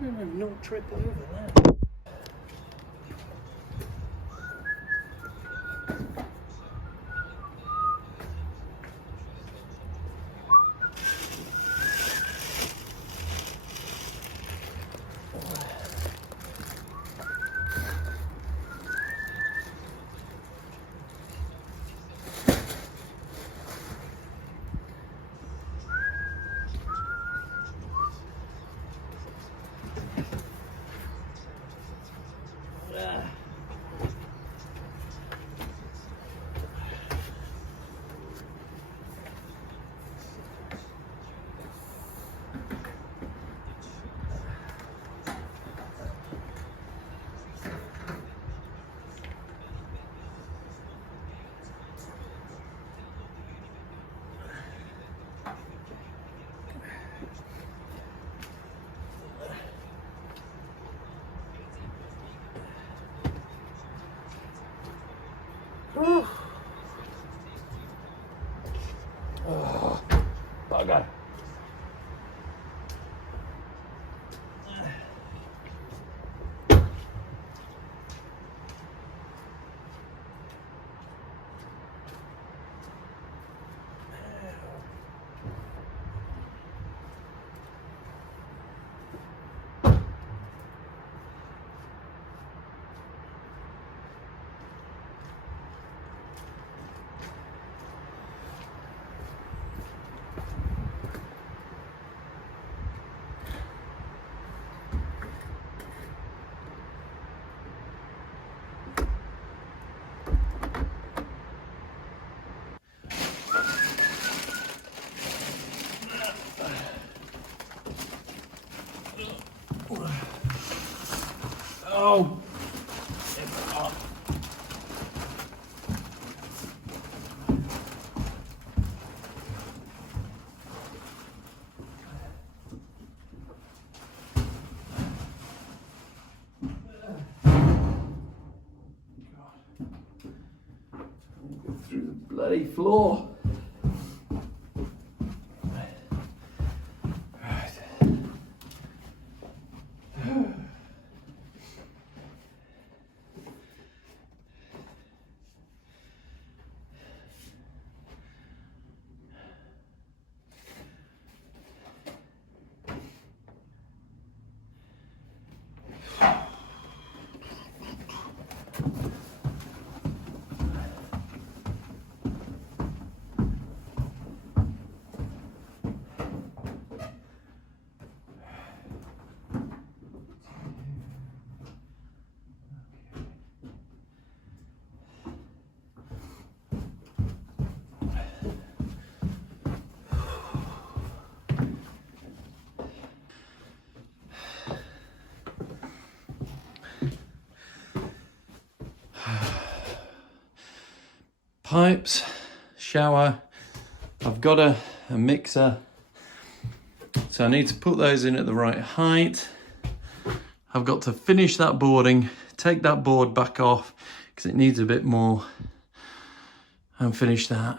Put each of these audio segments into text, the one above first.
No, not trip over there. Oh, bugger. Oh, it's hot. Go through the bloody floor. Pipes, shower, I've got a mixer, so I need to put those in at the right height. I've got to finish that boarding, take that board back off because it needs a bit more, and finish that.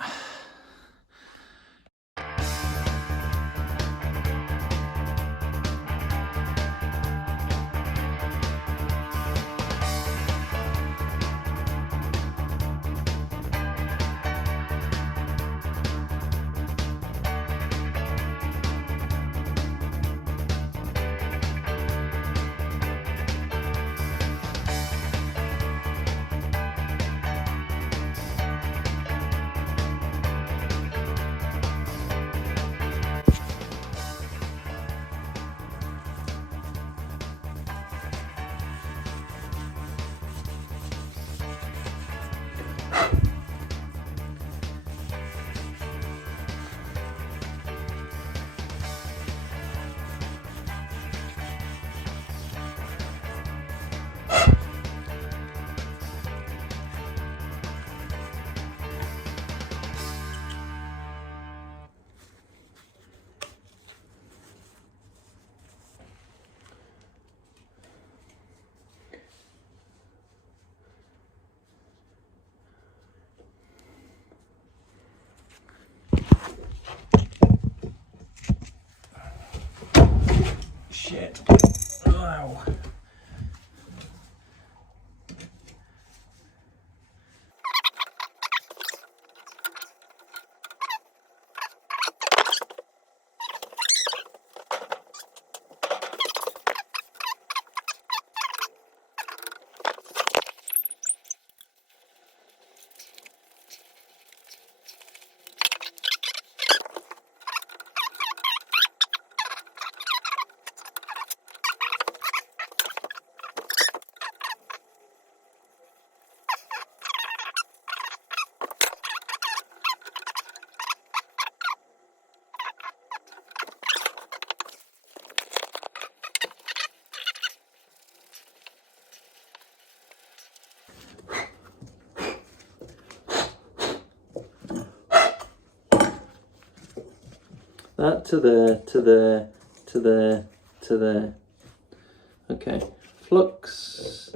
That to there, to there, to there, to there. Okay, flux.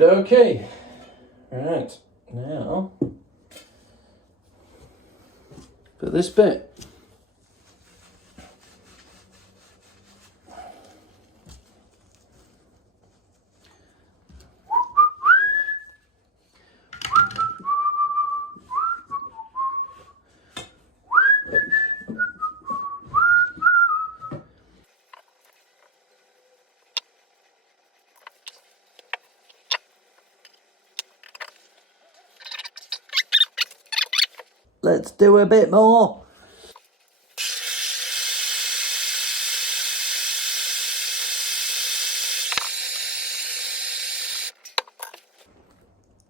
Okay. Right, now for this bit. Let's do a bit more.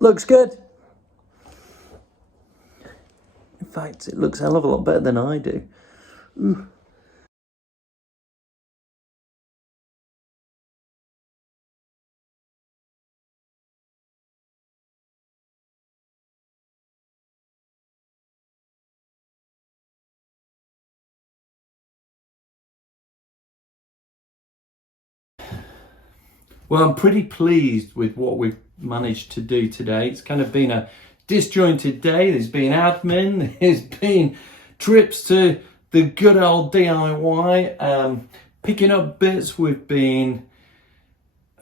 Looks good. In fact, it looks a hell of a lot better than I do. Ooh. Well, I'm pretty pleased with what we've managed to do today. It's kind of been a disjointed day. There's been admin, there's been trips to the good old DIY, picking up bits. We've been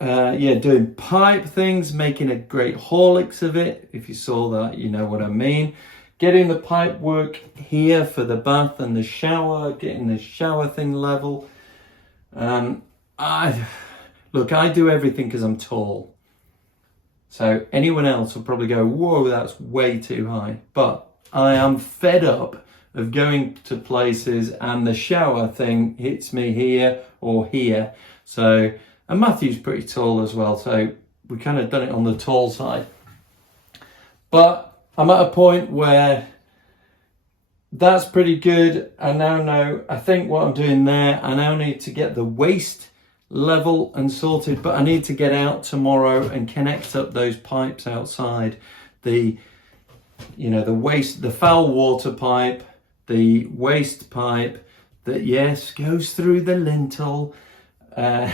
doing pipe things, making a great Horlicks of it. If you saw that, you know what I mean. Getting the pipe work here for the bath and the shower, getting the shower thing level. Look, I do everything because I'm tall. So anyone else will probably go, whoa, that's way too high. But I am fed up of going to places and the shower thing hits me here or here. So, and Matthew's pretty tall as well. So we kind of done it on the tall side. But I'm at a point where that's pretty good. I now know, I think what I'm doing there, I now need to get the waste level and sorted, but I need to get out tomorrow and connect up those pipes outside. The waste, the foul water pipe, the waste pipe that, yes, goes through the lintel, and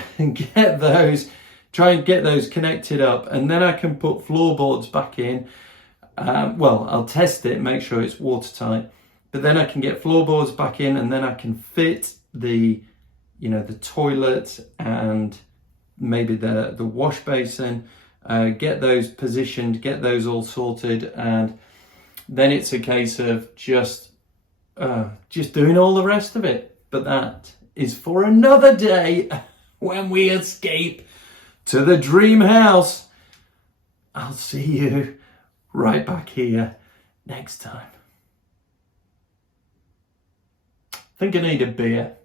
try and get those connected up, and then I can put floorboards back in. I'll test it, make sure it's watertight, but then I can get floorboards back in, and then I can fit the toilet and maybe the wash basin, get those positioned, get those all sorted, and then it's a case of just doing all the rest of it. But that is for another day when we escape to the dream house. I'll see you right back here next time. I think I need a beer.